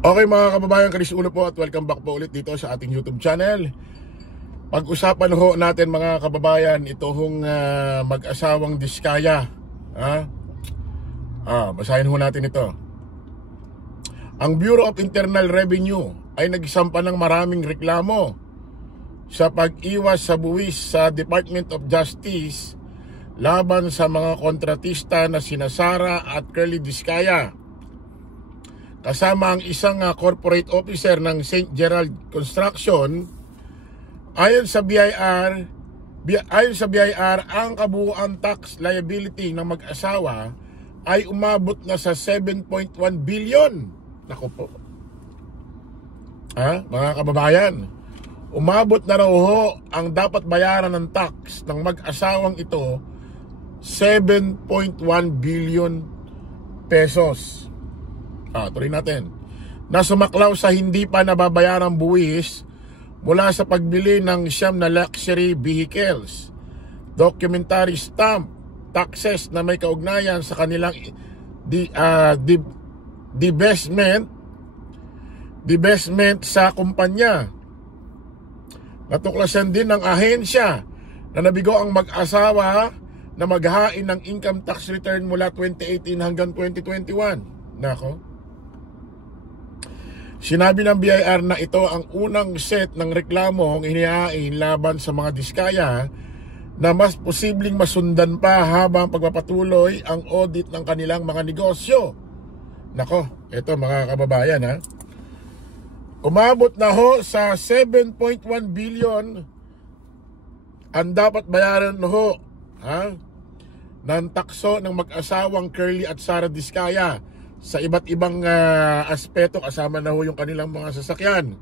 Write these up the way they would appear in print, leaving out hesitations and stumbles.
Okay mga kababayan, Chris Uno po at welcome back po ulit dito sa ating YouTube channel. Pag-usapan ho natin mga kababayan itong mag-asawang Diskaya. Basahin ho natin ito. Ang Bureau of Internal Revenue ay nagsampa ng maraming reklamo sa pag-iwas sa buwis sa Department of Justice laban sa mga kontratista na sina Sara at Curly Diskaya, kasama ang isang corporate officer ng St. Gerald Construction. Ayon sa BIR, ang kabuuan tax liability ng mag-asawa ay umabot na sa 7.1 billion. Naku po. Mga kababayan, umabot na raw ho ang dapat bayaran ng tax ng mag-asawang ito, 7.1 billion pesos. Tuloy natin. Na sumaklaw sa hindi pa nababayarang buwis mula sa pagbili ng siyam na luxury vehicles, documentary stamp, taxes na may kaugnayan sa kanilang divestment sa kumpanya. Natuklasan din ng ahensya na nabigo ang mag-asawa na maghain ng income tax return mula 2018 hanggang 2021. Nako. Sinabi ng BIR na ito ang unang set ng reklamong inihain laban sa mga Diskaya na mas posibleng masundan pa habang pagpapatuloy ang audit ng kanilang mga negosyo. Nako, ito mga kababayan umabot na ho sa 7.1 billion ang dapat bayaran ho ng takso ng mag-asawang Curly at Sara Diskaya sa iba't ibang aspeto, kasama na ho yung kanilang mga sasakyan.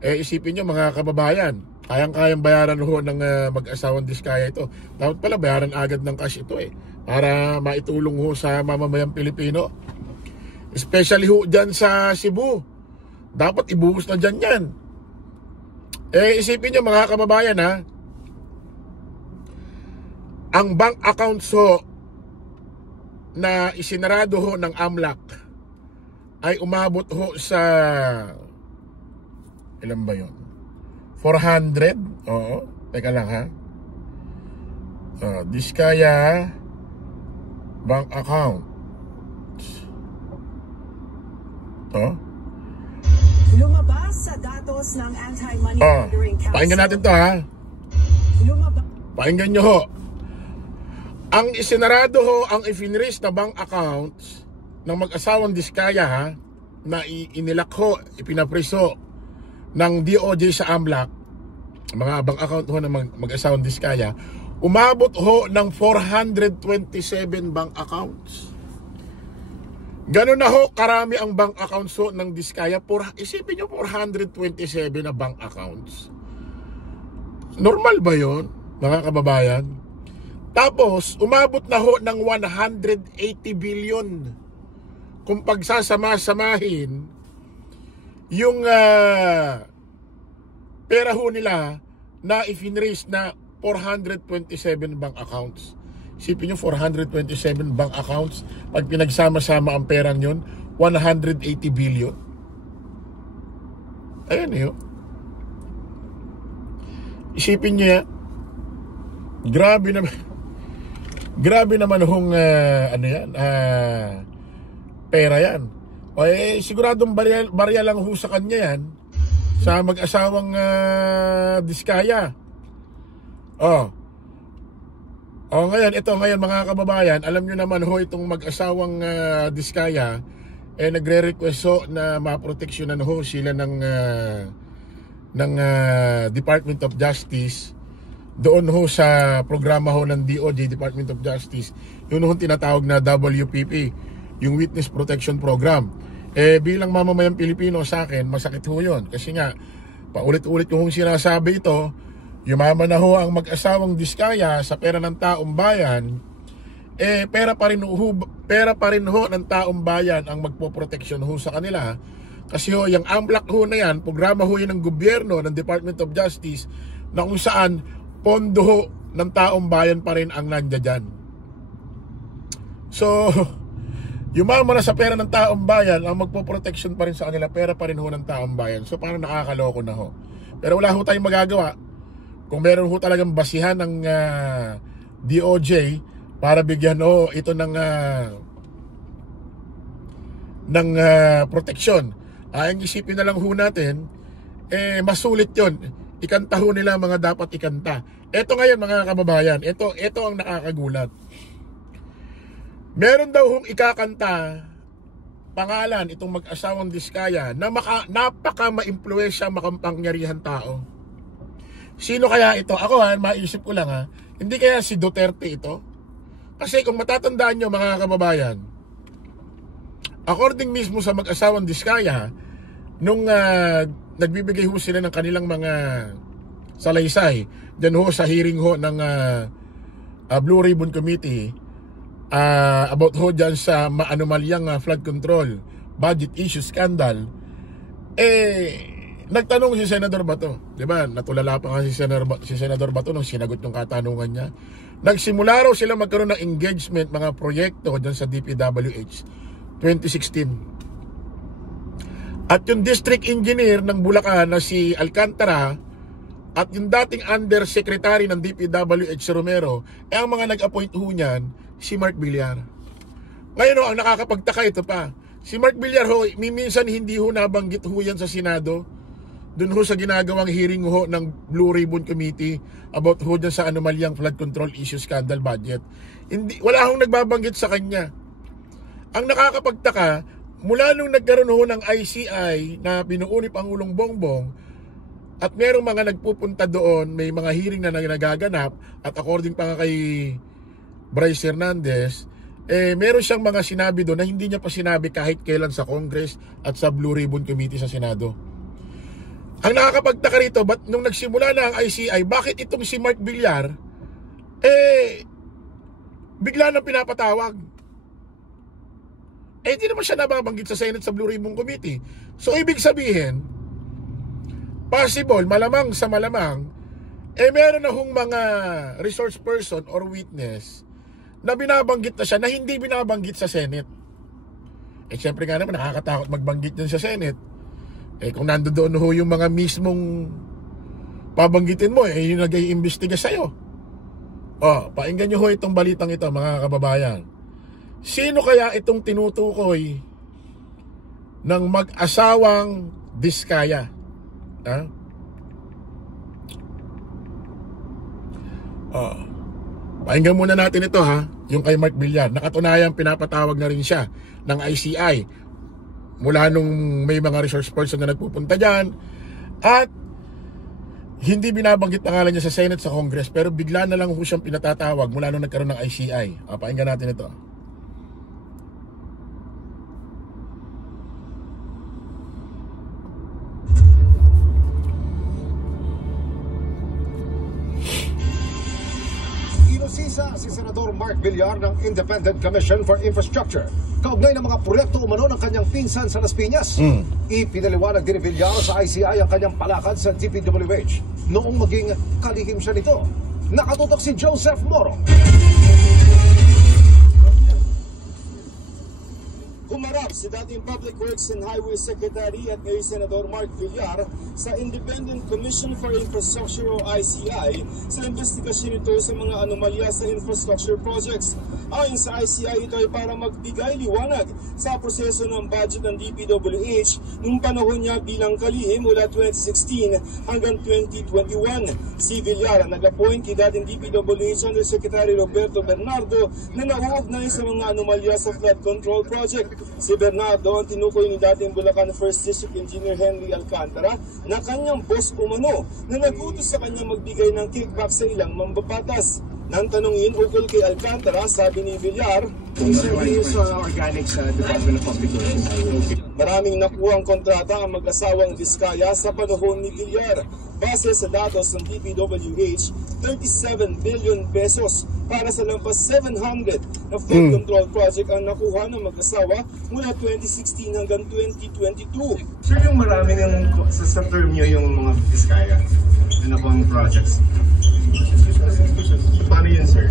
Isipin nyo mga kababayan, kayang-kayang bayaran ho ng mag-asawang Diskaya ito. Dapat pala bayaran agad ng cash ito para maitulong ho sa mamamayang Pilipino. Especially ho dyan sa Cebu. Dapat ibuhos na dyan yan. Isipin nyo mga kababayan ang bank accounts ho na isinarado ho ng AMLAC ay umabot ho sa ilan ba yun? 400? Oo. Teka lang Diskaya bank account. Lumabas sa datos ng anti-money laundering council. Pakinggan natin to Pakinggan nyo ho. Ang isinarado ho, ang ifinris na bank accounts ng mag-asawang Diskaya na inilak ho, ipinapriso ng DOJ sa AMLAC, mga bank account ho ng mag-asawang Diskaya, umabot ho ng 427 bank accounts. Ganun na ho karami ang bank accounts ho ng Diskaya. Isipin nyo 427 na bank accounts. Normal ba yon mga kababayan? Tapos, umabot na ho ng 180 billion. Kung pagsasama-samahin, yung pera ho nila na ifinraise na 427 bank accounts. Isipin nyo, 427 bank accounts, pag pinagsama-sama ang perang yun, 180 billion. Ayan yun. Isipin nyo yan. Grabe naman hong pera yan. Siguradong barya lang ho sa kanya yan sa mag-asawang Diskaya. Ngayon mga kababayan, alam nyo naman ho itong mag-asawang Diskaya nagre-request ho na maproteksyonan ho sila ng Department of Justice doon ho sa programa ho ng DOJ, Department of Justice, yun ho tinatawag na WPP, yung Witness Protection Program. Bilang mamamayang Pilipino, sa akin masakit ho yun, kasi nga paulit-ulit ko hong sinasabi ito, yumaman na ho ang mag-asawang Diskaya sa pera ng taong bayan, pera pa rin ho ng taong bayan ang magpoproteksyon ho sa kanila. Kasi ho, yung AMLAC ho na yan, programa ho yan ng gobyerno, ng Department of Justice, na kung saan pondo ho ng taong bayan pa rin ang nandiyan. So, Yumama na sa pera ng taong bayan, ang magpo-protection pa rin sa kanila, pera pa rin ho ng taong bayan. So parang nakakaloko na ho. Pero wala ho tayong magagawa. Kung meron ho talagang basihan ng DOJ para bigyan ho ito ng proteksyon. Ang isipin na lang ho natin, masulit yon. Ikanta ho nila mga dapat ikanta. Ito ngayon mga kababayan, ito ang nakakagulat. Meron daw hong ikakanta pangalan itong mag-asawang Diskaya na napaka ma-impluwensya, makampangyarihan tao. Sino kaya ito? Ako maisip ko lang hindi kaya si Duterte ito? Kasi kung matatandaan nyo mga kababayan, according mismo sa mag-asawang Diskaya, nung nagbibigay ho sila ng kanilang mga salaysay dyan ho sa hearing ho ng Blue Ribbon Committee, about ho dyan sa maanomalyang flood control budget issue scandal, nagtanong si Senador Bato, di ba? Natulala pa nga si Senador Bato nung sinagot yung katanungan niya. Nagsimula raw sila magkaroon ng engagement mga proyekto dyan sa DPWH 2016. At yung district engineer ng Bulacan na si Alcantara at yung dating undersecretary ng DPWH si Romero, ang mga nag-appoint ho niyan si Mark Villar. Ngayon ang nakakapagtaka ito pa. Si Mark Villar ho, minsan hindi ho nabanggit ho yan sa Senado. Doon ho sa ginagawang hearing ho ng Blue Ribbon Committee about ho dyan sa anomalyang flood control issue scandal budget. Wala hong nagbabanggit sa kanya. Ang nakakapagtaka, mula nung nagkaroon ho ng ICI na binuo ni Pangulong Bongbong at merong mga nagpupunta doon, may mga hearing na nagaganap at according pa nga kay Bryce Hernandez, meron siyang mga sinabi doon na hindi niya pa sinabi kahit kailan sa Congress at sa Blue Ribbon Committee sa Senado. Ang nakakapagtaka rito, ba't nung nagsimula na ang ICI, bakit itong si Mark Villar, bigla nang pinapatawag? Hindi naman siya nababanggit sa Senate sa Blue Ribbon Committee. So, ibig sabihin, possible, malamang sa malamang, meron na hong mga resource person or witness na binabanggit na siya na hindi binabanggit sa Senate. Siyempre nga naman, nakakatakot magbanggit yan sa Senate. Kung nandoon ho yung mga mismong pabanggitin mo, yung nag-iimbestiga sa'yo. Pakinggan nyo ho itong balitang ito, mga kababayan. Sino kaya itong tinutukoy ng mag-asawang Diskaya? Pakinggan muna natin ito yung kay Mark Villar. Nakatunayan pinapatawag na rin siya ng ICI mula nung may mga resource person na nagpupunta dyan at hindi binabanggit pangalan niya sa Senate, sa Congress, pero bigla na lang ho siyang pinatatawag mula nung nagkaroon ng ICI. Pakinggan natin ito. Inusisa si Senador Mark Villar ng Independent Commission for Infrastructure kaugnay ng mga proyekto umano ng kanyang pinsan sa Las Piñas. Ipinaliwanag din ni Villar sa ICI ang kanyang palakad sa DPWH noong maging kalihim siya nito. Nakatutok si Joseph Moro. Humarap si dating Public Works and Highway Secretary at ngayon Senador Mark Villar sa Independent Commission for Infrastructure o ICI sa investigasyon nito sa mga anomalya sa infrastructure projects. Ayon sa ICI, ito ay para magbigay liwanag sa proseso ng budget ng DPWH noong panahon niya bilang kalihim mula 2016 hanggang 2021. Si Villar nag-appoint kay dating DPWH Undersecretary Roberto Bernardo na nauugnay sa mga anomalya sa flood control project. Si Bernardo ang tinukoy ni dating Bulacan 1st District Engineer Henry Alcantara na kanyang boss umano na nag-utos sa kanya magbigay ng kickback sa ilang mambabatas. Nang tanungin ukol kay Alcantara, sabi ni Villar, maraming nakuhang kontrata ang mag-asawang Diskaya sa panahon ni Villar. Base sa datos ng DPWH, 37 billion pesos para sa lampas 700 na flood control project ang nakuha ng mag-asawa mula 2016 hanggang 2022. Sir, yung marami ng sa term nyo yung mga Diskaya na nakuhang projects. Paano yun, sir?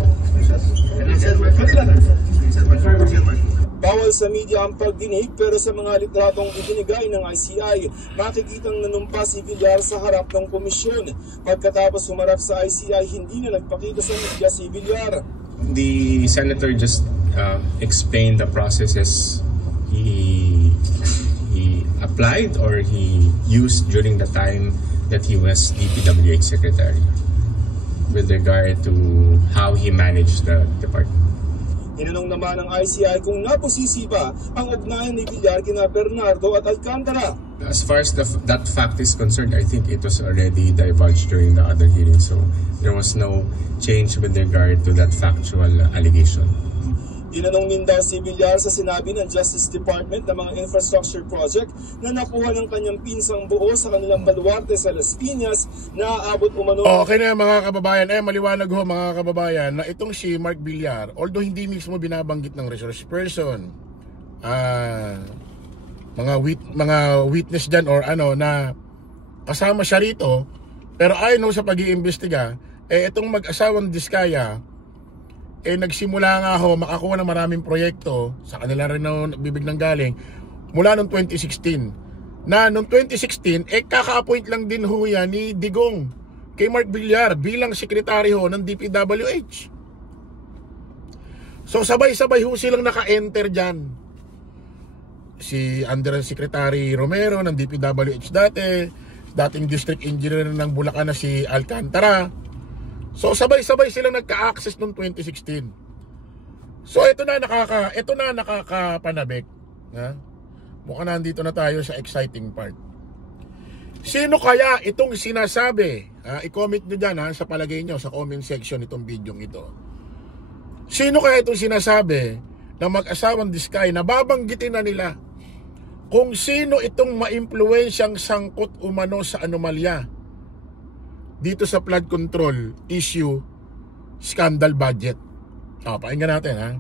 Bawal sa media ang pagdinig pero sa mga litratong ibinigay ng ICI, makikitang nanumpa si Villar sa harap ng komisyon. Pagkatapos humarap sa ICI, hindi na nagpakita sa media si Villar. The senator just explained the processes he applied or he used during the time that he was DPWH Secretary with regard to how he managed the department. Tinanong naman ng ICI kung naposisi ba ang ugnayan ni Villar kina Bernardo at Alcantara. As far as that fact is concerned, I think it was already divulged during the other hearing, so there was no change with regard to that factual allegation. Tinanong din daw si Villar sa sinabi ng Justice Department ng mga infrastructure project na nakuha ng kanyang pinsang buo sa kanilang baluarte sa Las Piñas na aabot umano. Okay na mga kababayan, maliwanag ho mga kababayan na itong si Mark Villar, although hindi mismo binabanggit ng resource person, mga witness dyan or ano na kasama siya rito, pero ayon sa pag-iimbestiga, itong mag-asawang Diskaya, nagsimula nga ho makakuha ng maraming proyekto sa kanila rin na bibig ng galing mula noong 2016 na noong 2016 kaka-appoint lang din ho yan ni Digong kay Mark Villar bilang sekretary ho ng DPWH. So sabay-sabay ho silang naka-enter dyan. Si Undersecretary Romero ng DPWH dating district engineer ng Bulacan na si Alcantara. So sabay-sabay silang nagka-access noong 2016. So ito na nakakapanabik, ha? Mukhang nandito na tayo sa exciting part. Sino kaya itong sinasabi? I-comment nyo dyan sa palagay nyo sa comment section itong video ito. Sino kaya itong sinasabi na mag-asawang Diskaya na babanggitin na nila kung sino itong maimpluwensyang sangkot umano sa anomalya dito sa flood control issue scandal budget. Pakinggan natin ha.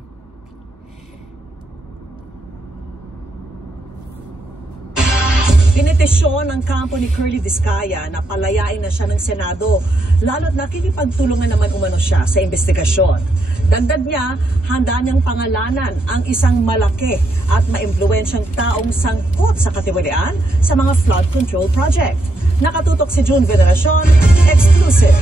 Pinetisyon ng kampo ni Curly Diskaya na palayain na siya ng Senado, lalo't nakikipagtulungan naman umano siya sa investigasyon. Dagdag niya, handa niyang pangalanan ang isang malaki at maimpluwensyang taong sangkot sa katiwalian sa mga flood control project. Nakatutok si June Veneracion, exclusive.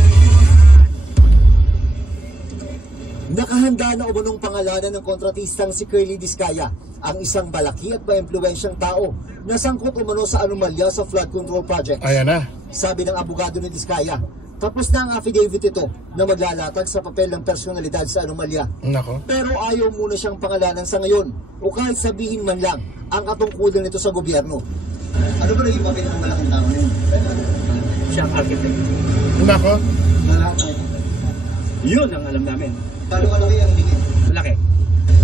Nakahanda na umunong pangalanan ng kontratistang si Curly Diskaya, ang isang malaki at maimpluwensyang tao na sangkot umano sa anomalya sa flood control projects. Ayan na. Sabi ng abogado ni Diskaya, tapos na ang affidavit ito na maglalatag sa papel ng personalidad sa anomalya. Nako. Pero ayaw muna siyang pangalanan sa ngayon o kahit sabihin man lang ang katungkulan nito sa gobyerno. Ano ba naging papel ng malaking tao na yun? Siya ang architect. Nako. Yun ang alam namin. Paano malaki ang hingin? Malaki.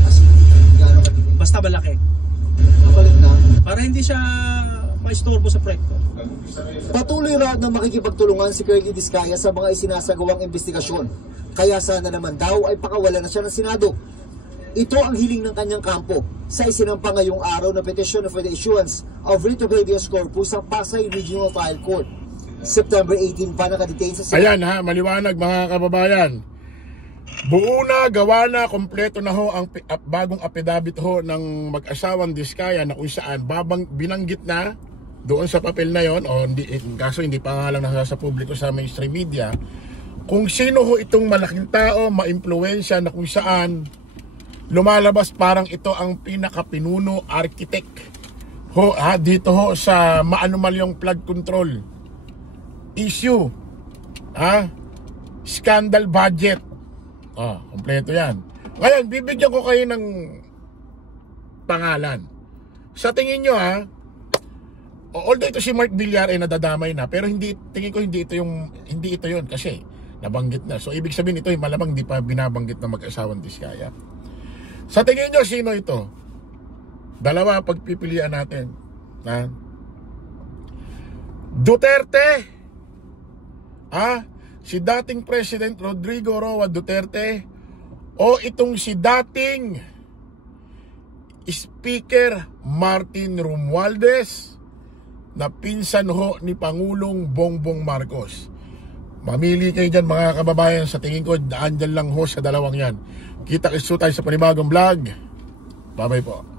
As in, gaano kalaki? Basta malaki. Kapalit na? Para hindi siya maistorbo sa proyekto. Patuloy raw na makikipagtulungan si Curly Diskaya sa mga isinasagawang investigasyon. Kaya sana naman daw ay pakawalan na siya ng Senado. Ito ang hiling ng kanyang kampo sa isinampa ngayong araw na petition for the issuance of writ of habeas corpus sa Pasay Regional Trial Court. September 18 pa nakadetain sa Senado. Ayan ha, maliwanag mga kababayan. Buo na, gawa na, kompleto na ho ang bagong affidavit ho ng mag-asawang Diskaya na kung saan binanggit na doon sa papel na yon o hindi, kaso hindi pa nga lang nasa sa publiko sa mainstream media kung sino ho itong malaking tao, maimpluwensya na kung saan lumalabas parang ito ang pinakapinuno architect ho, dito ho sa maanumalyong flood control issue, scandal budget. Kompleto yan. Ngayon, bibigyan ko kayo ng pangalan. Sa tingin nyo although ito si Mark Villar ay nadadamay na, pero tingin ko hindi ito yun kasi nabanggit na. So ibig sabihin ito ay malamang hindi pa binabanggit na mag-asawang Diskaya. Sa tingin nyo, sino ito? Dalawa pagpipilian natin. Duterte, si dating President Rodrigo Roa Duterte, o itong si dating Speaker Martin Romualdez na pinsan ho ni Pangulong Bongbong Marcos. Mamili kayo dyan mga kababayan. Sa tingin ko, daan dyan lang ho sa dalawang yan. Kita-kiso tayo sa panibagong vlog. Bye-bye po.